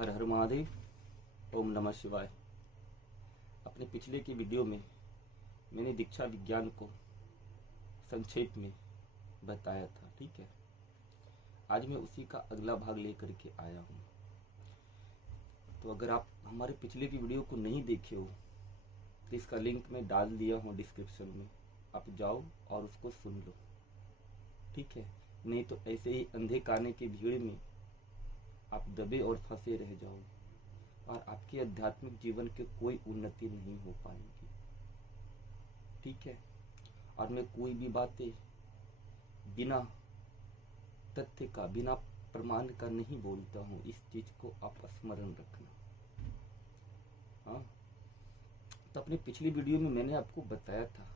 हर हर महादेव। ओम नमः शिवाय। अपने पिछले की वीडियो में मैंने दीक्षा विज्ञान को संक्षेप में बताया था, ठीक है। आज मैं उसी का अगला भाग लेकर के आया हूँ। तो अगर आप हमारे पिछले की वीडियो को नहीं देखे हो तो इसका लिंक मैं डाल दिया हूँ डिस्क्रिप्शन में, आप जाओ और उसको सुन लो, ठीक है। नहीं तो ऐसे ही अंधे काने की भीड़ में आप दबे और फंसे रह जाओगे और आपके आध्यात्मिक जीवन के कोई उन्नति नहीं हो पाएगी, ठीक है। और मैं कोई भी बातें बिना तथ्य का, बिना प्रमाण का नहीं बोलता हूँ। इस चीज को आप स्मरण रखना। हाँ, तो अपने पिछली वीडियो में मैंने आपको बताया था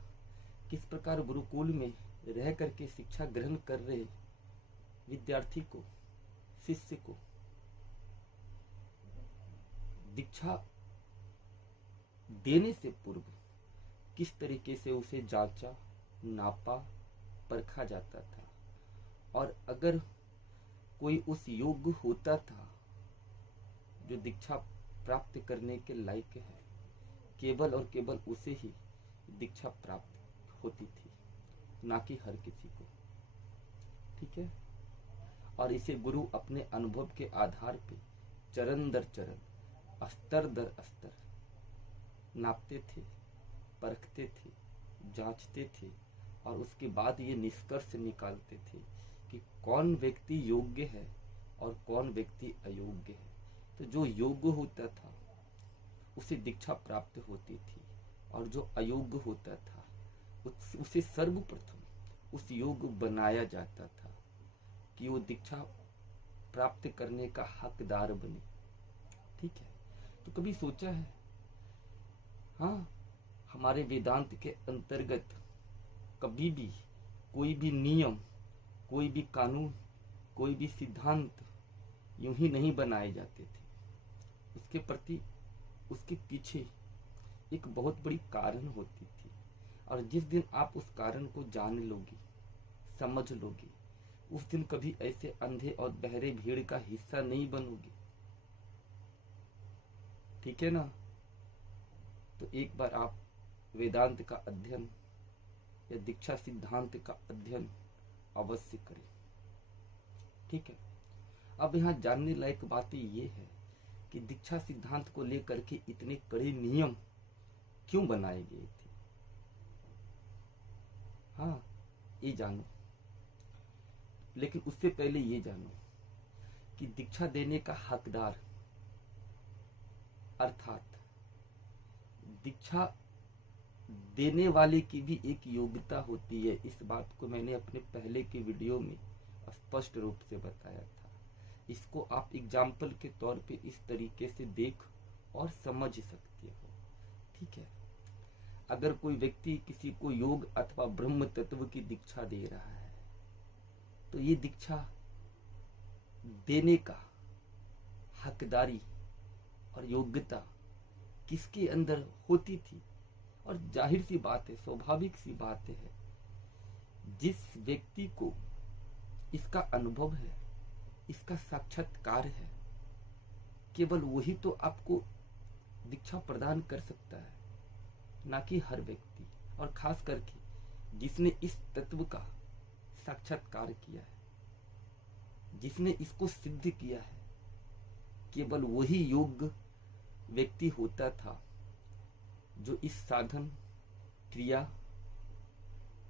किस प्रकार गुरुकुल में रह करके शिक्षा ग्रहण कर रहे विद्यार्थी को, शिष्य को दीक्षा देने से पूर्व किस तरीके से उसे जांचा, नापा, परखा जाता था। और अगर कोई उस योग्य होता था जो दीक्षा प्राप्त करने के लायक है, केवल और केवल उसे ही दीक्षा प्राप्त होती थी, ना कि हर किसी को, ठीक है। और इसे गुरु अपने अनुभव के आधार पे चरण दर चरण, स्तर दर स्तर नापते थे, परखते थे, जांचते थे और उसके बाद ये निष्कर्ष निकालते थे कि कौन व्यक्ति योग्य है और कौन व्यक्ति अयोग्य है। तो जो योग्य होता था उसे दीक्षा प्राप्त होती थी और जो अयोग्य होता था उसे सर्वप्रथम उस योग्य बनाया जाता था कि वो दीक्षा प्राप्त करने का हकदार बने, ठीक है। तो कभी सोचा है, हाँ, हमारे वेदांत के अंतर्गत कभी भी कोई भी नियम, कोई भी कानून, कोई भी सिद्धांत यूं ही नहीं बनाए जाते थे। उसके प्रति, उसके पीछे एक बहुत बड़ी कारण होती थी। और जिस दिन आप उस कारण को जान लोगे, समझ लोगे, उस दिन कभी ऐसे अंधे और बहरे भीड़ का हिस्सा नहीं बनोगे, ठीक है ना। तो एक बार आप वेदांत का अध्ययन या दीक्षा सिद्धांत का अध्ययन अवश्य करें, ठीक है। अब यहाँ जानने लायक बात ये है कि दीक्षा सिद्धांत को लेकर के इतने कड़े नियम क्यों बनाए गए थे। हाँ, ये जानो। लेकिन उससे पहले ये जानो कि दीक्षा देने का हकदार अर्थात दीक्षा देने वाले की भी एक योग्यता होती है। इस बात को मैंने अपने पहले के वीडियो में स्पष्ट रूप से बताया था। इसको आप एग्जाम्पल के तौर पे इस तरीके से देख और समझ सकते हो, ठीक है। अगर कोई व्यक्ति किसी को योग अथवा ब्रह्म तत्व की दीक्षा दे रहा है तो ये दीक्षा देने का हकदारी और योग्यता किसके अंदर होती थी। और जाहिर सी बात है, स्वाभाविक सी बात है, जिस व्यक्ति को इसका अनुभव है, इसका साक्षात्कार है, केवल वही तो आपको दीक्षा प्रदान कर सकता है, ना कि हर व्यक्ति। और खास करके जिसने इस तत्व का साक्षात्कार किया है, जिसने इसको सिद्ध किया है, केवल वही योग्य व्यक्ति होता था जो इस साधन, क्रिया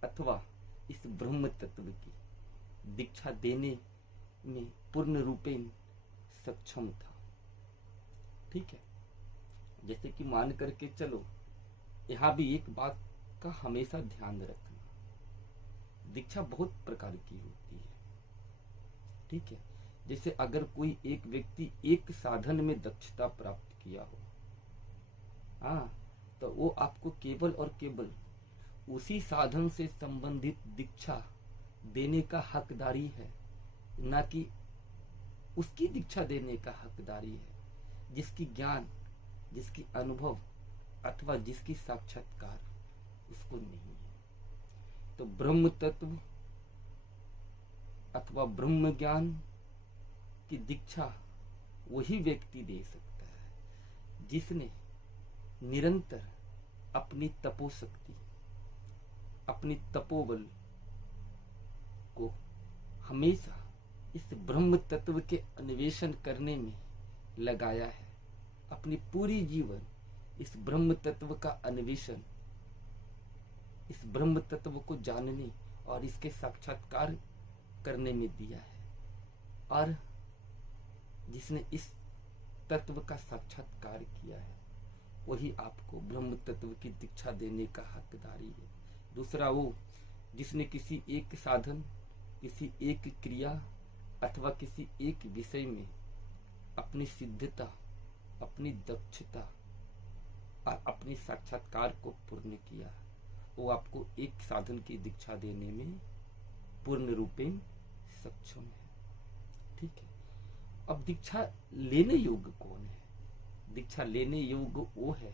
अथवा इस ब्रह्म तत्व की दीक्षा देने में पूर्ण रूपेण सक्षम था, ठीक है। जैसे कि मान करके चलो, यहाँ भी एक बात का हमेशा ध्यान रखना, दीक्षा बहुत प्रकार की होती है, ठीक है। जैसे अगर कोई एक व्यक्ति एक साधन में दक्षता प्राप्त किया हो, हाँ, तो वो आपको केवल और केवल उसी साधन से संबंधित दीक्षा देने का हकदारी है, ना कि उसकी दीक्षा देने का हकदारी है जिसकी ज्ञान, जिसकी अनुभव अथवा जिसकी साक्षात्कार उसको नहीं है। तो ब्रह्म तत्व अथवा ब्रह्म ज्ञान की दीक्षा वही व्यक्ति दे सकता है जिसने निरंतर अपनी तपोशक्ति, अपनी तपोबल को हमेशा इस ब्रह्म तत्व के अन्वेषण करने में लगाया है। अपनी पूरी जीवन इस ब्रह्म तत्व का अन्वेषण, इस ब्रह्म तत्व को जानने और इसके साक्षात्कार करने में दिया है। और जिसने इस तत्व का साक्षात्कार किया है वही आपको ब्रह्म तत्व की दीक्षा देने का हकदारी है। दूसरा वो जिसने किसी एक साधन, किसी एक क्रिया अथवा किसी एक विषय में अपनी सिद्धता, अपनी दक्षता और अपनी साक्षात्कार को पूर्ण किया, वो आपको एक साधन की दीक्षा देने में पूर्ण रूपेण सक्षम है। ठीक है। अब दीक्षा लेने योग्य कौन है? दीक्षा लेने योग्य वो है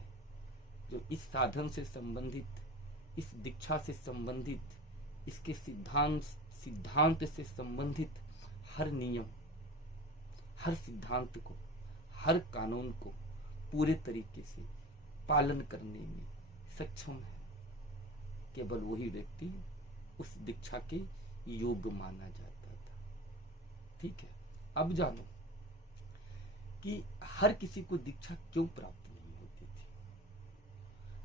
जो इस साधन से संबंधित, इस दीक्षा से संबंधित, इसके सिद्धांत से संबंधित हर नियम, हर सिद्धांत को, हर कानून को पूरे तरीके से पालन करने में सक्षम है। केवल वही व्यक्ति उस दीक्षा के योग्य माना जाता था। ठीक है। अब जानो कि हर किसी को दीक्षा क्यों प्राप्त नहीं होती थी,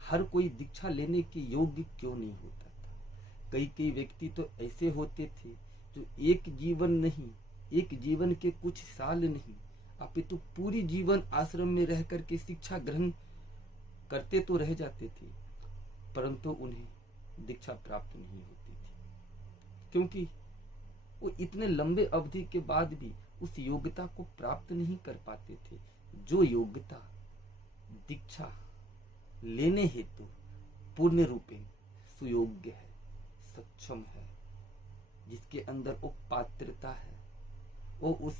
हर कोई दीक्षा लेने के योग्य क्यों नहीं होता था। कई व्यक्ति तो ऐसे होते थे जो एक जीवन नहीं, एक जीवन के कुछ साल नहीं, अपितु पूरी जीवन आश्रम में रह करके शिक्षा ग्रहण करते तो रह जाते थे, परंतु उन्हें दीक्षा प्राप्त नहीं होती थी, क्योंकि वो इतने लंबे अवधि के बाद भी उस योग्यता को प्राप्त नहीं कर पाते थे जो योग्यता दीक्षा लेने हेतु पूर्ण रूपे सुयोग्य है, सक्षम है, जिसके अंदर वो पात्रता है, वो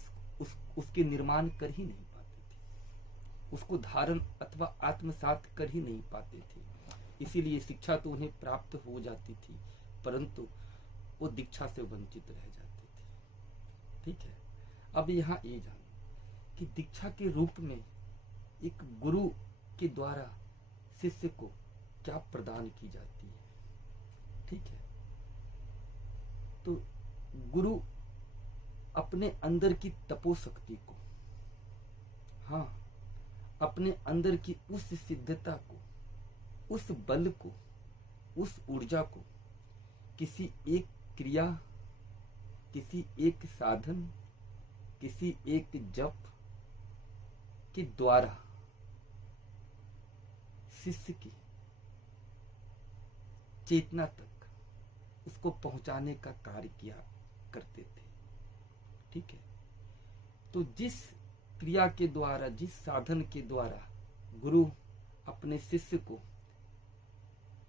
उसके निर्माण कर ही नहीं पाते थे, उसको धारण अथवा आत्मसात कर ही नहीं पाते थे। इसीलिए शिक्षा तो उन्हें प्राप्त हो जाती थी, परंतु वो दीक्षा से वंचित रह जाते थे। ठीक है। अब यहाँ ये जानो कि दीक्षा के रूप में एक गुरु के द्वारा शिष्य को क्या प्रदान की जाती है। ठीक है। तो गुरु अपने अंदर की तपोशक्ति को, हाँ, अपने अंदर की उस सिद्धता को, उस बल को, उस ऊर्जा को किसी एक क्रिया, किसी एक साधन, किसी एक जप के द्वारा शिष्य की चेतना तक उसको पहुंचाने का कार्य किया करते थे। ठीक है। तो जिस क्रिया के द्वारा, जिस साधन के द्वारा गुरु अपने शिष्य को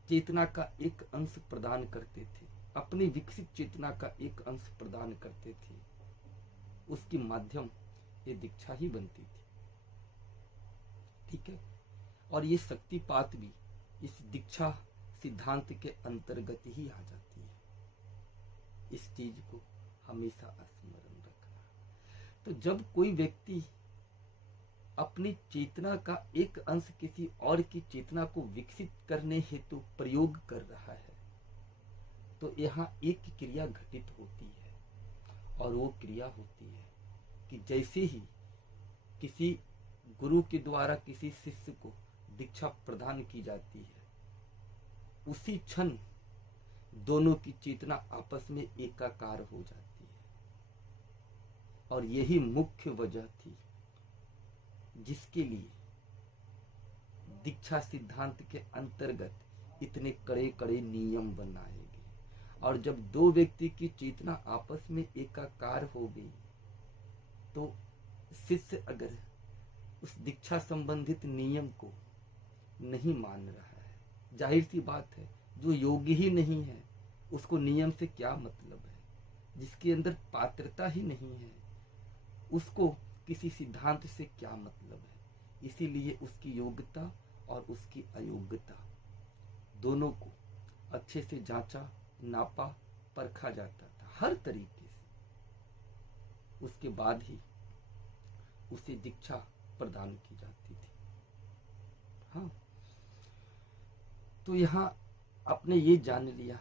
चेतना का एक अंश प्रदान करते थे, अपनी विकसित चेतना का एक अंश प्रदान करते थे, उसके माध्यम ये दीक्षा ही बनती थी। ठीक है। और ये शक्तिपात भी इस दीक्षा सिद्धांत के अंतर्गत ही आ जाती है। इस चीज को हमेशा स्मरण रखना। तो जब कोई व्यक्ति अपनी चेतना का एक अंश किसी और की चेतना को विकसित करने हेतु प्रयोग कर रहा है, तो यहाँ एक क्रिया घटित होती है, और वो क्रिया होती है कि जैसे ही किसी गुरु के द्वारा किसी शिष्य को दीक्षा प्रदान की जाती है, उसी क्षण दोनों की चेतना आपस में एकाकार हो जाती है। और यही मुख्य वजह थी जिसके लिए दीक्षा सिद्धांत के अंतर्गत इतने कड़े कड़े नियम बनाए गए। और जब दो व्यक्ति की चेतना आपस में एकाकार हो गई, तो शिष्य अगर उस दीक्षा संबंधित नियम को नहीं मान रहा है, जाहिर सी बात है, जो योग्य ही नहीं है उसको नियम से क्या मतलब है। जिसके अंदर पात्रता ही नहीं है उसको किसी सिद्धांत से क्या मतलब है। इसीलिए उसकी योग्यता और उसकी अयोग्यता दोनों को अच्छे से जांचा, नापा, परखा जाता था हर तरीके से। उसके बाद ही उसे दीक्षा प्रदान की जाती थी। हाँ, तो यहाँ आपने ये जान लिया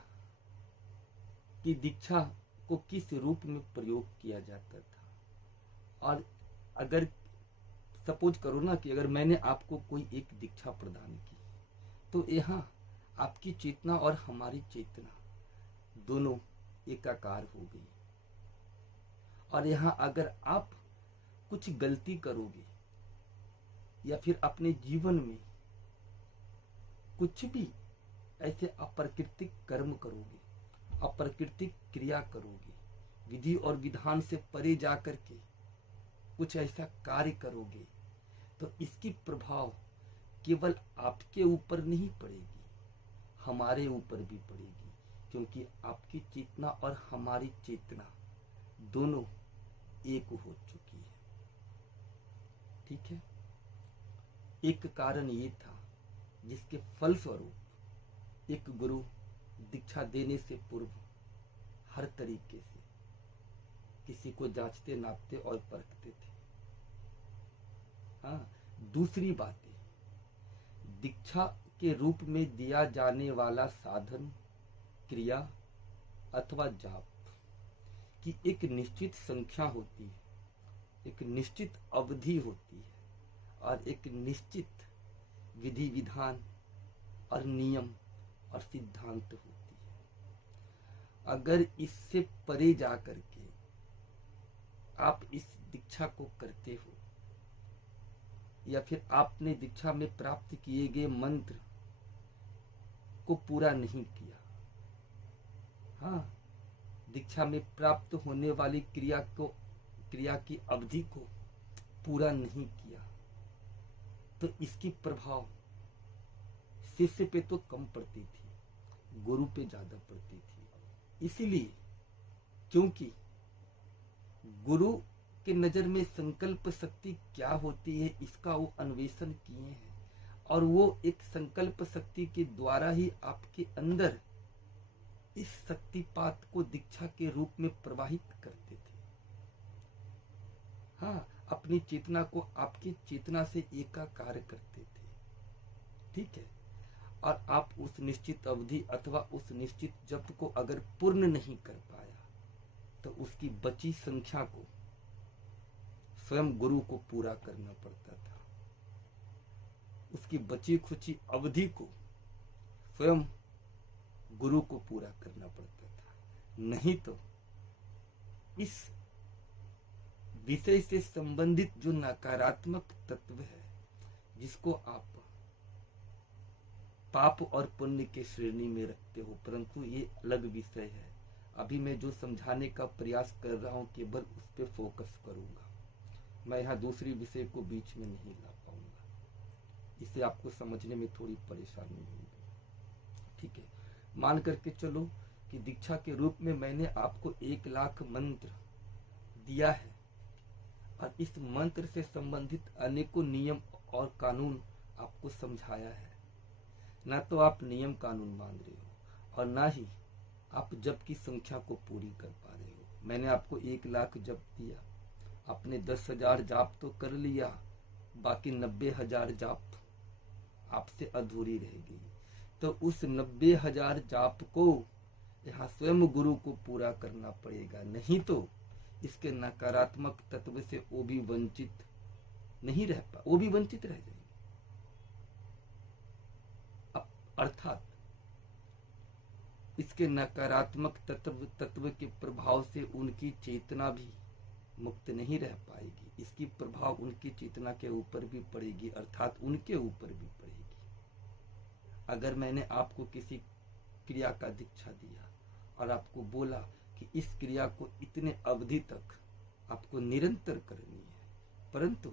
कि दीक्षा को किस रूप में प्रयोग किया जाता था। और अगर सपोज करो ना कि अगर मैंने आपको कोई एक दीक्षा प्रदान की, तो यहाँ आपकी चेतना और हमारी चेतना दोनों एकाकार हो गई। और यहाँ अगर आप कुछ गलती करोगे या फिर अपने जीवन में कुछ भी ऐसे अप्राकृतिक कर्म करोगे, अप्राकृतिक क्रिया करोगे, विधि और विधान से परे जाकर के कुछ ऐसा कार्य करोगे, तो इसकी प्रभाव केवल आपके ऊपर नहीं पड़ेगी, हमारे ऊपर भी पड़ेगी, क्योंकि आपकी चेतना और हमारी चेतना दोनों एक हो चुकी है। ठीक है। एक कारण ये था जिसके फलस्वरूप एक गुरु दीक्षा देने से पूर्व हर तरीके से किसी को जांचते, नापते और परखते थे। हाँ, दूसरी बात है, दीक्षा के रूप में दिया जाने वाला साधन, क्रिया अथवा जाप की एक निश्चित संख्या होती है, एक निश्चित अवधि होती है और एक निश्चित विधि विधान और नियम और सिद्धांत होती है। अगर इससे परे जाकर के आप इस दीक्षा को करते हो या फिर आपने दीक्षा में प्राप्त किए गए मंत्र को पूरा नहीं किया, हाँ, दीक्षा में प्राप्त होने वाली क्रिया की अवधि को पूरा नहीं किया, तो इसकी प्रभाव शिष्य पे तो कम पड़ती थी, गुरु पे ज्यादा पड़ती थी। इसीलिए क्योंकि गुरु के नजर में संकल्प शक्ति क्या होती है इसका वो अन्वेषण किए हैं, और वो एक संकल्प शक्ति के द्वारा ही आपके अंदर इस शक्तिपात को दीक्षा के रूप में प्रवाहित करते थे। हाँ, अपनी चेतना को आपकी चेतना से एकाकार करते थे। ठीक है। और आप उस निश्चित अवधि अथवा उस निश्चित जप को अगर पूर्ण नहीं कर पाया, तो उसकी बची संख्या को स्वयं गुरु को पूरा करना पड़ता था। उसकी बची खुची अवधि को स्वयं गुरु को पूरा करना पड़ता था, नहीं तो इस विषय से संबंधित जो नकारात्मक तत्व है, जिसको आप पाप और पुण्य के श्रेणी में रखते हो, परंतु ये अलग विषय है। अभी मैं जो समझाने का प्रयास कर रहा हूं केवल उस पर फोकस करूंगा, मैं यहाँ दूसरी विषय को बीच में नहीं ला पाऊंगा, इससे आपको समझने में थोड़ी परेशानी होगी। ठीक है। मान करके चलो कि दीक्षा के रूप में मैंने आपको 1 लाख मंत्र दिया है और इस मंत्र से संबंधित अनेकों नियम और कानून आपको समझाया है। ना तो आप नियम कानून मान रहे हो और ना ही आप जप की संख्या को पूरी कर पा रहे हो। मैंने आपको 1 लाख जप दिया, आपने 10,000 जाप तो कर लिया, बाकी 90,000 जाप आपसे अधूरी रह गई। तो उस 90,000 जाप को यहाँ स्वयं गुरु को पूरा करना पड़ेगा, नहीं तो इसके नकारात्मक तत्व से वो भी वंचित नहीं रह पा, वो भी वंचित रह जाएंगे। अर्थात इसके नकारात्मक तत्व के प्रभाव से उनकी चेतना भी मुक्त नहीं रह पाएगी, इसकी प्रभाव उनकी चेतना के ऊपर भी पड़ेगी, अर्थात उनके ऊपर भी पड़ेगी। अगर मैंने आपको किसी क्रिया का दीक्षा दिया और आपको बोला कि इस क्रिया को इतने अवधि तक आपको निरंतर करनी है, परंतु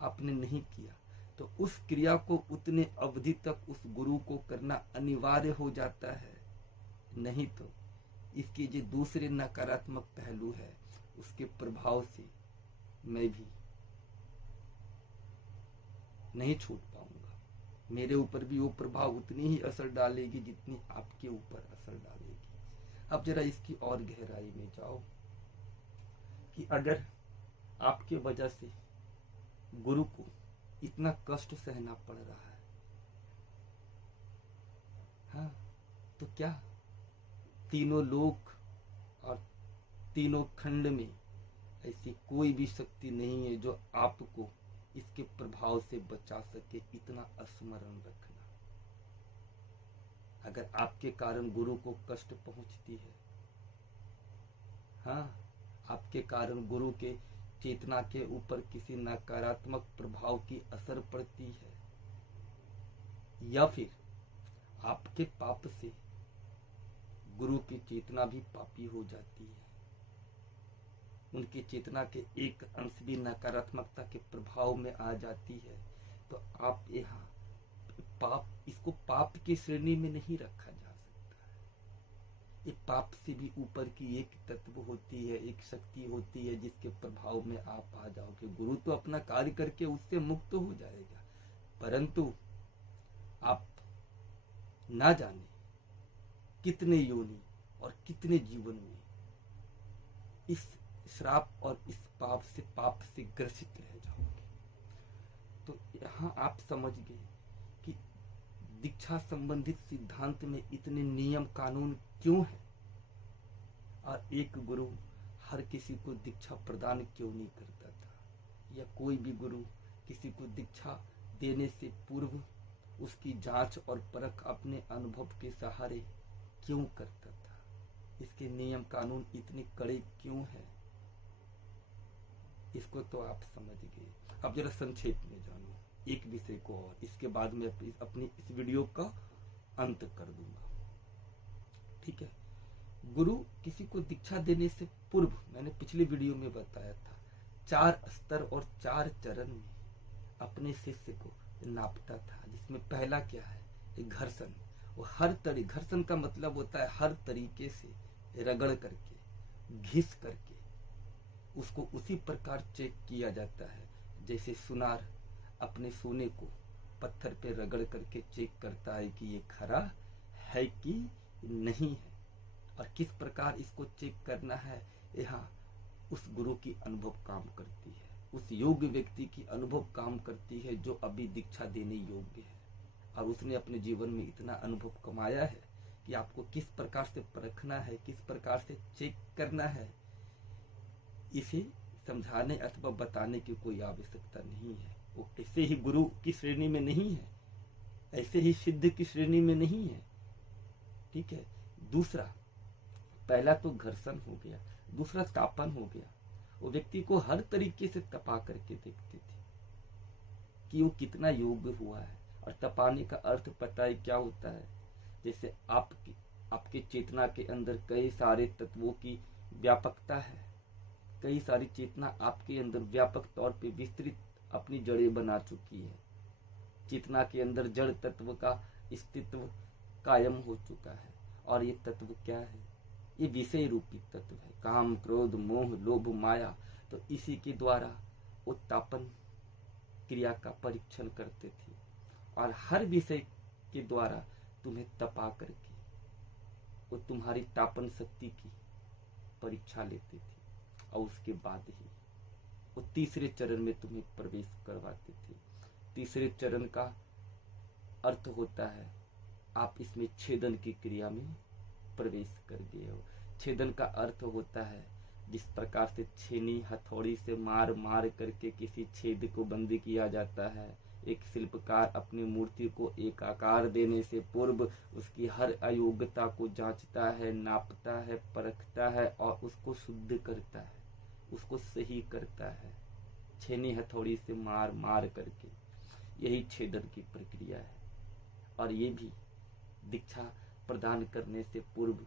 आपने नहीं किया, तो उस क्रिया को उतने अवधि तक उस गुरु को करना अनिवार्य हो जाता है। नहीं तो इसके जो दूसरे नकारात्मक पहलू है, उसके प्रभाव से मैं भी नहीं छूट पाऊंगा, मेरे ऊपर भी वो प्रभाव उतनी ही असर डालेगी जितनी आपके ऊपर असर डालेगी। अब जरा इसकी और गहराई में जाओ कि अगर आपके वजह से गुरु को इतना कष्ट सहना पड़ रहा है, हाँ, तो क्या तीनों लोक और तीनों खंड में ऐसी कोई भी शक्ति नहीं है जो आपको इसके प्रभाव से बचा सके। इतना स्मरण रखना। अगर आपके कारण गुरु को कष्ट पहुंचती है, हाँ, आपके कारण गुरु के चेतना के ऊपर किसी नकारात्मक प्रभाव की असर पड़ती है, या फिर आपके पाप से गुरु की चेतना भी पापी हो जाती है, उनकी चेतना के एक अंश भी नकारात्मकता के प्रभाव में आ जाती है, तो आप यहाँ इसको पाप की श्रेणी में नहीं रखा जा सकता है। ये पाप से भी ऊपर की एक तत्व होती है, एक शक्ति होती है जिसके प्रभाव में आप आ जाओगे। गुरु तो अपना कार्य करके उससे मुक्त हो जाएगा, परंतु आप ना जाने कितने योनि और कितने जीवन में इस श्राप और इस पाप से ग्रसित रह जाओगे। तो यहाँ आप समझ गए कि दीक्षा संबंधित सिद्धांत में इतने नियम कानून क्यों है, और एक गुरु हर किसी को दीक्षा प्रदान क्यों नहीं करता था, या कोई भी गुरु किसी को दीक्षा देने से पूर्व उसकी जांच और परख अपने अनुभव के सहारे क्यों करता था। इसके नियम कानून इतने कड़े क्यों है, इसको तो आप समझ गए। अब जरा संक्षेप में जानो एक विषय को, और इसके बाद में अपनी इस वीडियो का अंत कर दूंगा, ठीक है। गुरु किसी को दीक्षा देने से पूर्व, मैंने पिछली वीडियो में बताया था, 4 स्तर और 4 चरण में अपने शिष्य को नापता था, जिसमें पहला क्या है, एक घर्षण। वो घर्षण का मतलब होता है हर तरीके से रगड़ करके, घिस करके उसको उसी प्रकार चेक किया जाता है जैसे सुनार अपने सोने को पत्थर पे रगड़ करके चेक करता है कि ये खरा है कि नहीं है। और किस प्रकार इसको चेक करना है, यहाँ उस गुरु की अनुभव काम करती है, उस योग्य व्यक्ति की अनुभव काम करती है जो अभी दीक्षा देने योग्य है, और उसने अपने जीवन में इतना अनुभव कमाया है कि आपको किस प्रकार से परखना है, किस प्रकार से चेक करना है, इसे समझाने अथवा बताने की कोई आवश्यकता नहीं है। वो ऐसे ही गुरु की श्रेणी में नहीं है, ऐसे ही सिद्ध की श्रेणी में नहीं है, ठीक है। दूसरा, पहला तो घर्षण हो गया, दूसरा तापन हो गया। वो व्यक्ति को हर तरीके से तपा करके देखते थे कि वो कितना योग्य हुआ है। और तपाने का अर्थ पता है क्या होता है, जैसे आपके चेतना के अंदर कई सारे तत्वों की व्यापकता है, कई सारी चेतना आपके अंदर व्यापक तौर पे विस्तृत अपनी जड़ें बना चुकी है। चेतना के अंदर जड़ तत्व का अस्तित्व कायम हो चुका है, और ये तत्व क्या है, ये विषय रूपी तत्व है, काम क्रोध मोह लोभ माया। तो इसी के द्वारा उत्तापन क्रिया का परीक्षण करते थे, और हर विषय के द्वारा तुम्हें तपा करके वो तुम्हारी तापन शक्ति की परीक्षा लेते थे, और उसके बाद ही वो तीसरे चरण में तुम्हें प्रवेश करवाते थे। तीसरे चरण का अर्थ होता है आप इसमें छेदन की क्रिया में प्रवेश कर गए हो। छेदन का अर्थ होता है जिस प्रकार से छेनी हथौड़ी से मार मार करके किसी छेद को बंद किया जाता है। एक शिल्पकार अपनी मूर्ति को एक आकार देने से पूर्व उसकी हर अयोग्यता को जांचता है, नापता है, परखता है और उसको शुद्ध करता है, उसको सही करता है, छेनी हथौड़ी से मार मार करके। यही छेदन की प्रक्रिया है, और ये भी दीक्षा प्रदान करने से पूर्व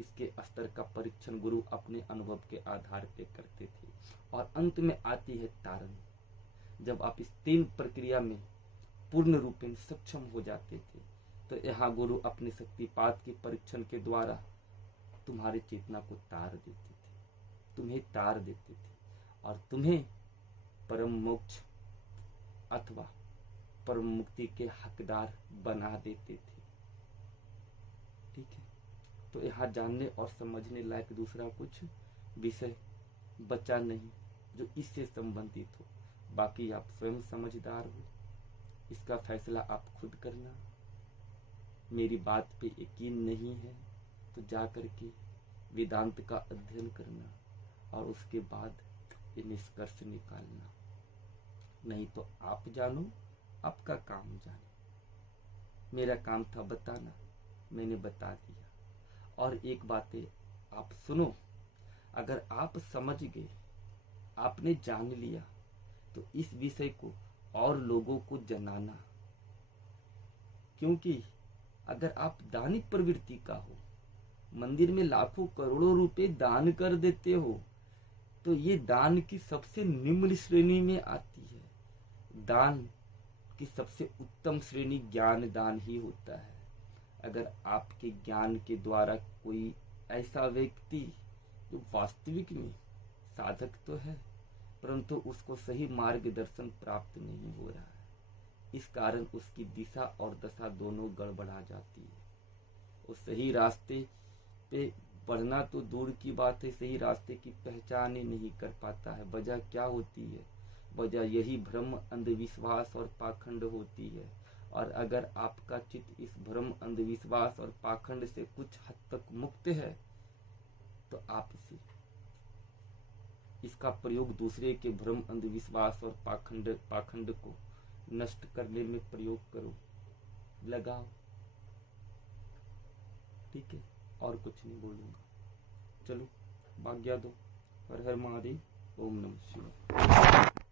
इसके स्तर का परीक्षण गुरु अपने अनुभव के आधार पर करते थे। और अंत में आती है तारण। जब आप इस 3 प्रक्रिया में पूर्ण रूपेण सक्षम हो जाते थे, तो यहाँ गुरु अपने शक्तिपात के परीक्षण के द्वारा तुम्हारी चेतना को तार देते थे, तुम्हें तार देते थे, और तुम्हें परम मोक्ष अथवा परम मुक्ति के हकदार बना देते थे, ठीक है। तो यहाँ जानने और समझने लायक दूसरा कुछ विषय बचा नहीं जो इससे संबंधित हो। बाकी आप स्वयं समझदार हो, इसका फैसला आप खुद करना। मेरी बात पे यकीन नहीं है तो जा करके वेदांत का अध्ययन करना और उसके बाद ये निष्कर्ष निकालना। नहीं तो आप जानो, आपका काम जाने। मेरा काम था बताना, मैंने बता दिया। और एक बात है, आप सुनो, अगर आप समझ गए, आपने जान लिया, तो इस विषय को और लोगों को जनाना। क्योंकि अगर आप दानी प्रवृत्ति का हो, मंदिर में लाखों करोड़ों रुपए दान कर देते हो, तो ये दान की सबसे निम्न श्रेणी में आती है। दान की सबसे उत्तम श्रेणी ज्ञान दान ही होता है। अगर आपके ज्ञान के द्वारा कोई ऐसा व्यक्ति जो वास्तविक में साधक तो है, परंतु उसको सही मार्गदर्शन प्राप्त नहीं हो रहा है, इस कारण उसकी दिशा और दशा दोनों गड़बड़ा जाती है। वो सही रास्ते पे बढ़ना तो दूर की बात है, सही रास्ते की पहचान ही नहीं कर पाता है। वजह क्या होती है? वजह यही भ्रम, अंधविश्वास और पाखंड होती है। और अगर आपका चित्त इस भ्रम, अंधविश्वास और पाखंड से कुछ हद तक मुक्त है, तो आप इसका प्रयोग दूसरे के भ्रम, अंधविश्वास और पाखंड को नष्ट करने में प्रयोग करो, लगाओ। ठीक है, और कुछ नहीं बोलूंगा। चलो, आज्ञा दो। हर हर महादेव। ओम नमः शिवाय।